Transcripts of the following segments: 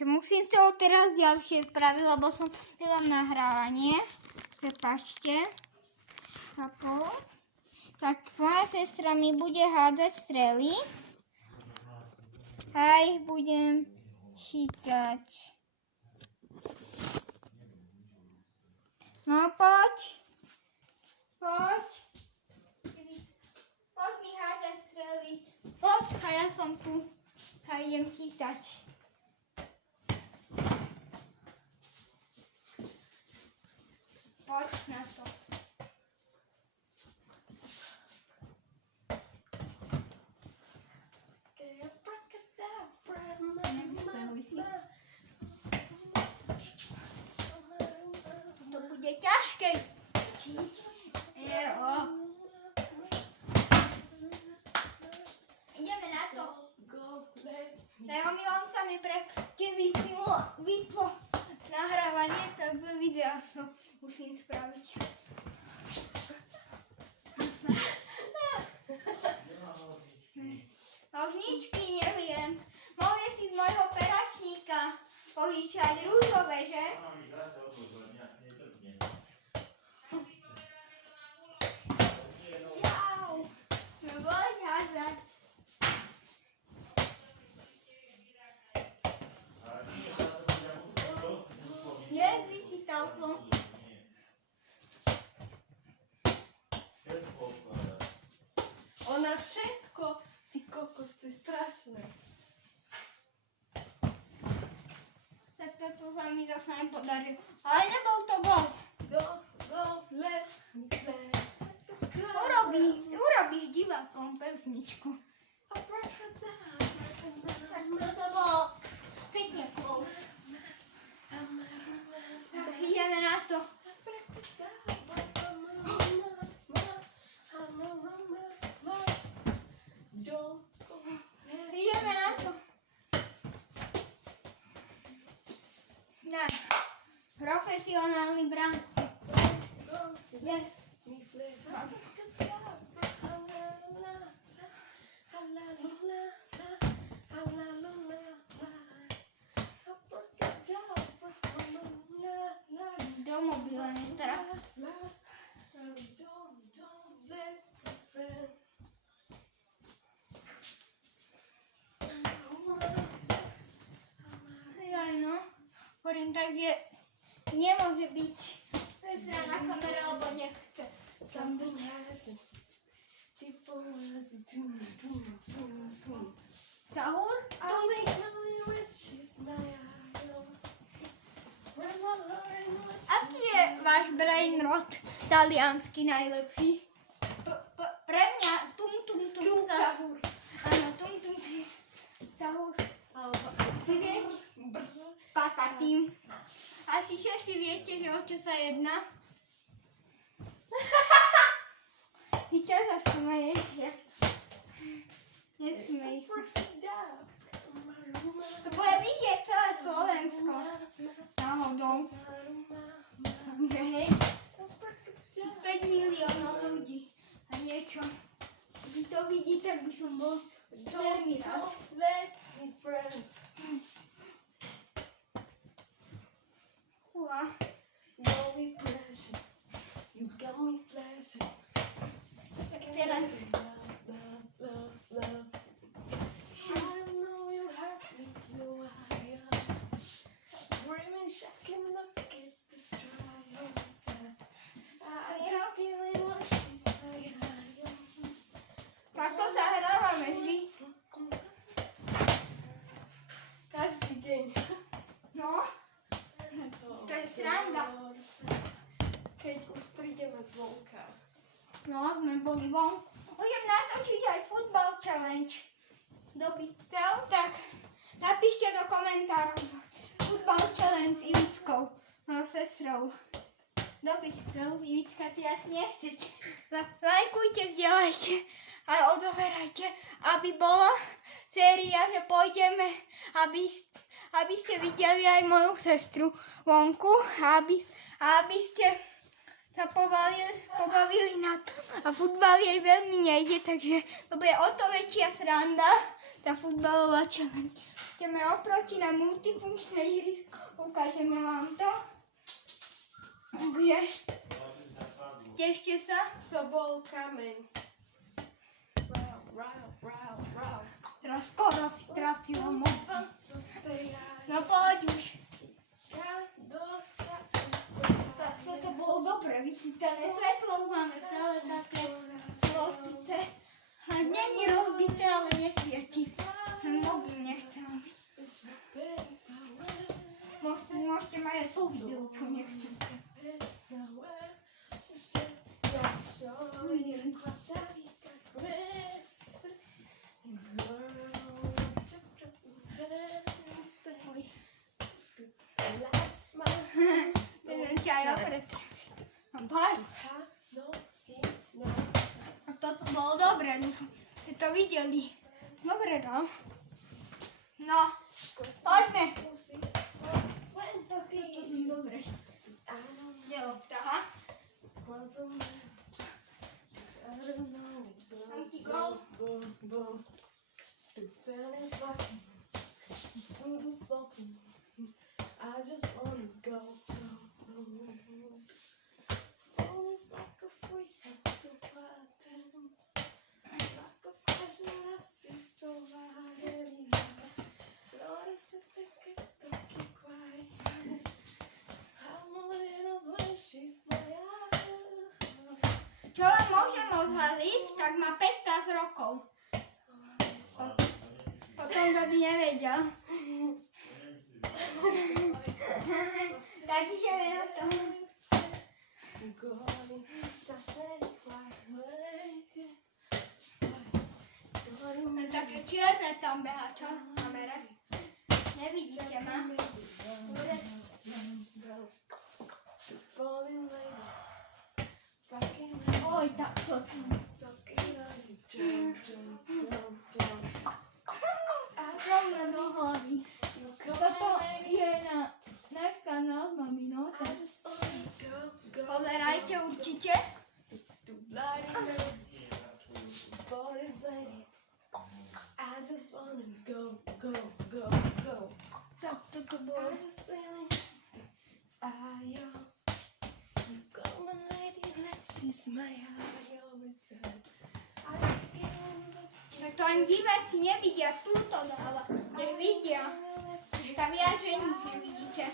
Že musím z toho teraz ďalšie spraviť, lebo som dala nahrávanie. Prepáčte. Tak moja sestra mi bude hádzať strely. A ich budem chytať. No poď. Poď. Poď mi hádzať strely. Poď a ja som tu. A idem chytať. Poď na to. To bude ťažké. Ideme na to. Jeho milanca mi pre teby vyplo nahrávanie, tak dve videá som musím spraviť. Nožničky neviem. Mohli si z môjho peračníka požičať rúžové, že? Jau. No poď házať. Yes, vychytal som. Ona všetko, ty kokos, to je strašné. Tak toto sa mi zase nepodarilo. Ale nebol to gol. Urobíš divákom pesničku. Tak toto bolo pekne close. Tak ideme na to. Ideme na to. Na profesionálny brank. Do mobile netra. Jaj no, hovorím tak, že nemôže byť pesra na kamere, lebo nechce tam byť. Sahur? Aký je váš brain rot taliansky najlepší? Pre mňa tum sahur. Áno, tum sahur. Si viete? Patatým. Asi všetci viete, že o čo sa jedná? Ty čo sa smeješ, že? Nesmej sa. To bude vidieť celé Slovensko. Náhodou. Takže hej. 5 miliónov ľudí. A niečo. Keď to vidí, tak by som bol veľmi rád. Uá. Tak teraz. Takto sa hrávame vždy. Každý deň. No. To je sranda. Keď už prídeme zvonka. No, sme boli von. Môžem natočiť aj football challenge. Kto by chcel, tak napíšte do komentárov. Football challenge s Ivickou, mojou sestrou. Kto by chcel, Ivicka, ty asi nechceš. Lajkujte, zdieľajte a odoberajte, aby bola séria, že pôjdeme, aby ste videli aj moju sestru vonku, aby ste sa pobavili na to. A futbal jej veľmi nejde, takže to bude o to väčšia sranda, tá futbalová challenge. Ideme oproti na multifunkčné ihrisko. Ukážeme vám to. Takže, tešte sa. To bol kameň. Rau. Teraz skoro si trafila mo. No poď už. Tak toto bolo dobre vychytané. Svetlo máme celé také rozbité. A není rozbité, ale nesvieti. Mobil nechcem. Môžete mať aj po videu, čo nechcem. Jeden ťa aj dobre trafil. No poď. A toto bolo dobre, ste to videli. Dobre, no. No, poďme. Toto som dobre. Kde obtaha? Antigol. I just wanna go. Phone is like a free so intense. Like a question I see so right. Lord, I said think it don't keep quiet. I'm a little when she's my eye. Čo vám môžem odhaliť, tak má 15 rokov. Potom to by nevedel. Tak ideme na to. Také čierne tam behá, čo? Na kamere. Nevidíte ma? Oj, tak toto. Rovno do hlavy. Toto je na kanál Maminota. Pozerajte určite. I just wanna go. Tak toto bolo. I just feeling it's yours. You go my lady like she's my return. I just Tak to ani diváci nevidia, túto dáva. Nech vidia. Troška viac, že nič nevidíte.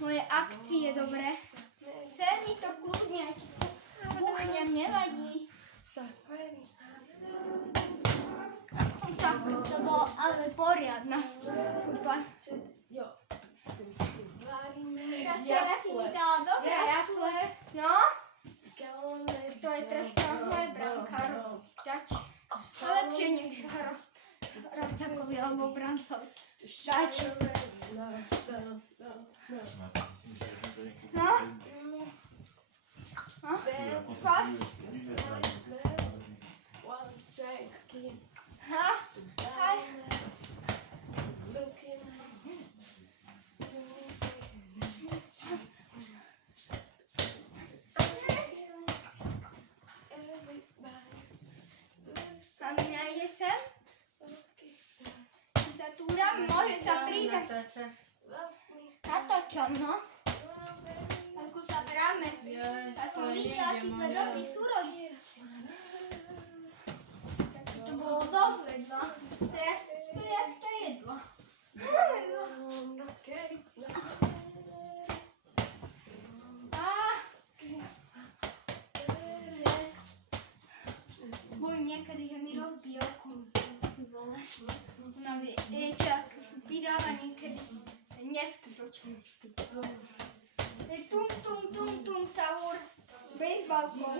Moje akcie, dobre. Chce mi to kľudne, aj keď sa buchnem, nevadí. Tak, to bolo ale poriadna. Tak teraz si mi dala dobré jasle. No? To je troška zlé, brankár. Dať. To lepšie než Rovťakovi alebo Brancovi. Dať. No? No? Spod? Ha? Hej. Sami nájde sem? Sa túram, môže sa pridať. Natočom, no? Ako sa hráme. Tak som videla, aký sme dobrí súrodi. To bolo dobre, no? To je jak to jedlo. Bojím niekedy, že mi rozbije oko. Ona viete, ak vydáva niekedy neskutočne. Tum saur. Bejsbalkou.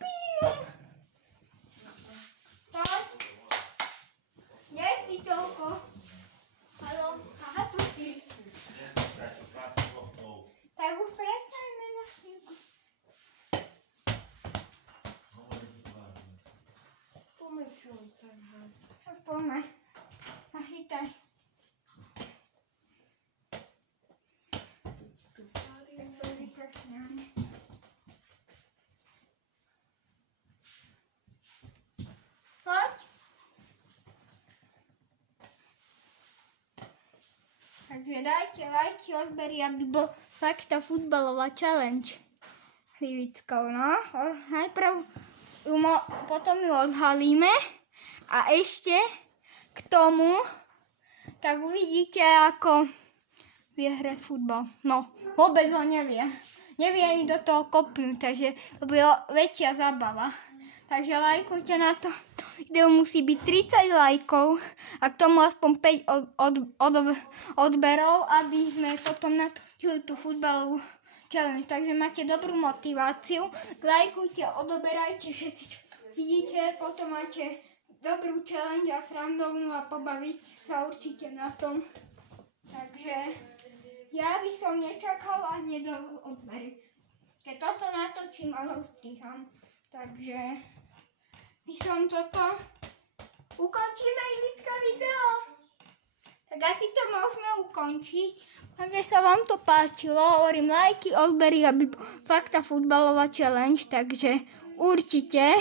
Píum. Tak. Nie si toľko. Haló. Aha, tu si. Tak už prestaňme na chvíľku. Pomyslím tak háť. Tak poďme. A chytaj. Takže dajte lajky, odbery, aby bol takto futbalová challenge Livickou, no. Najprv potom ju odhalíme a ešte k tomu tak uvidíte, ako vie hrať futbal. No, vôbec ho nevie. Nevie ani do toho kopnúť, takže to bude väčšia zábava. Takže lajkujte na to. Video musí byť 30 lajkov a k tomu aspoň 5 odberov, aby sme potom natočili tú futbalovú challenge. Takže máte dobrú motiváciu. Lajkujte, odoberajte všetci, čo vidíte. Potom máte dobrú challenge a srandovnú a pobaviť sa určite na tom. Takže ja by som nečakala hneď odbery. Keď toto natočím a striham. Takže by som toto... Ukončíme Ivická video. Tak asi to môžeme ukončiť. Takže sa vám to páčilo. Hovorím lajky, odbery, aby fakt tá futbalová challenge. Takže určite.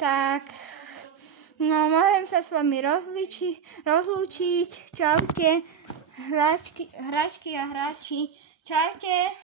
Tak... No, môžem sa s vami rozlúčiť. Čaute, hráčky a hráči. Čaute.